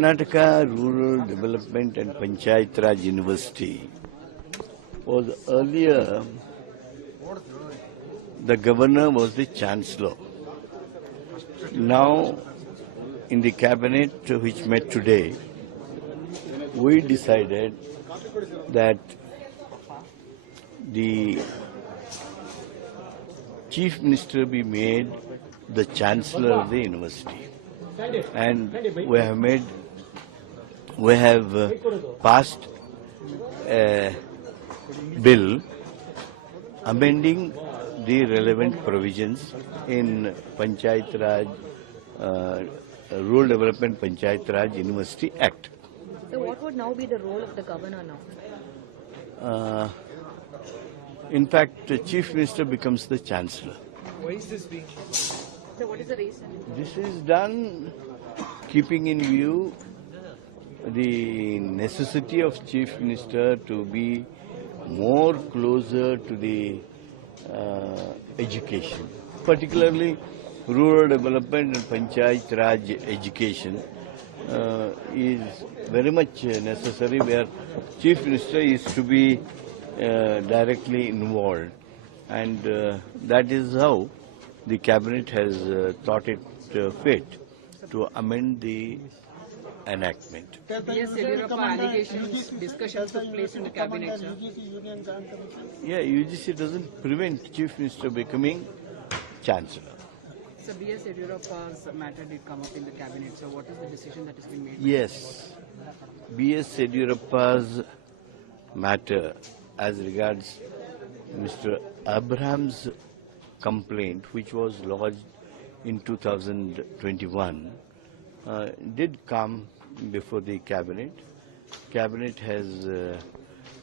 Karnataka Rural Development and Panchayat Raj University was earlier, the governor was the chancellor. Now, in the cabinet which met today, we decided that the chief minister be made the chancellor of the university. And we have passed a bill amending the relevant provisions in Panchayat Raj, Rural Development Panchayat Raj University Act. So what would now be the role of the governor now? In fact, the chief minister becomes the chancellor. Why is this being? So what is the reason? This is done keeping in view the necessity of chief minister to be more closer to the education, particularly rural development and Panchayat Raj education is very much necessary, where chief minister is to be directly involved, and that is how the cabinet has thought it fit to amend the enactment. Yes, Yediyurappa allegations, discussions took place in the cabinet, sir. Yeah, UGC doesn't prevent chief minister becoming chancellor. So B.S. Yediyurappa's matter did come up in the cabinet. So what is the decision that has been made? Yes, B.S. Yediyurappa's matter as regards Mr. Abraham's complaint, which was lodged in 2021, did come before the cabinet. Cabinet has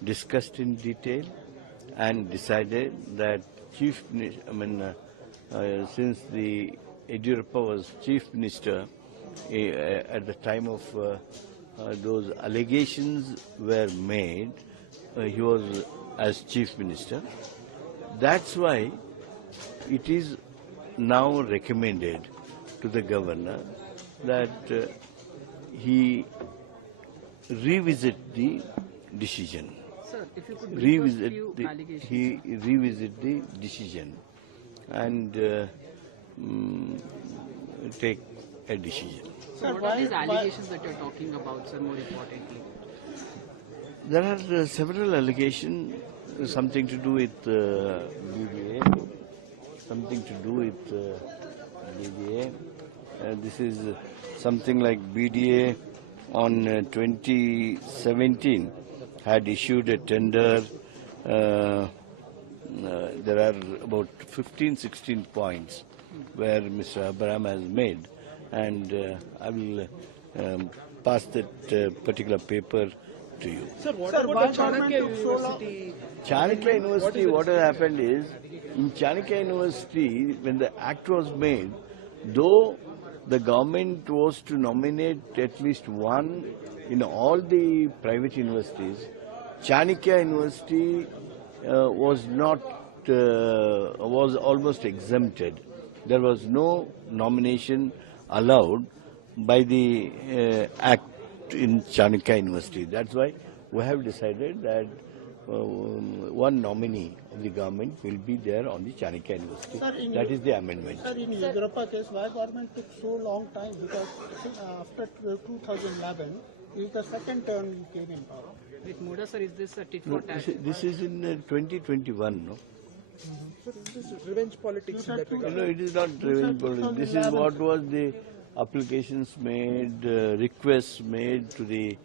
discussed in detail and decided that since the Yediyurappa was chief minister at the time of those allegations were made, he was as chief minister. That's why it is now recommended to the governor that he revisit the decision. Sir, if you could Revisit few the, allegations. he revisit the decision and take a decision. So what are these allegations that you're talking about, sir, more importantly? There are several allegations, something to do with BDA, something to do with BDA. This is something like BDA on 2017 had issued a tender. There are about 15-16 points where Mr. Abraham has made, and I will pass that particular paper to you. Sir, what about the Chanakya University? Chanakya University, what has happened is, in Chanakya University, when the act was made, though the government was to nominate at least one in all the private universities, Chanakya University was almost exempted. There was no nomination allowed by the act in Chanakya University. That's why we have decided that one nominee of the government will be there on the Chanakya University. Sir, that is the amendment. Sir, in Yediyurappa case, why government took so long time? Because after 2011, it is the second term he came in power. With Muda, sir, is this a tit No, for tat? this is in 2021, no? Sir, is this revenge politics? No, it is not revenge politics. This is what was the applications made, requests made to the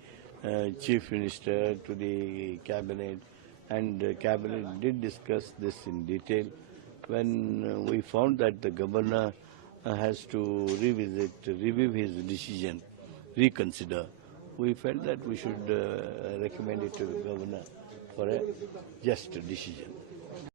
chief minister, to the cabinet, and cabinet did discuss this in detail. When we found that the governor has to review his decision, reconsider, we felt that we should recommend it to the governor for a just decision.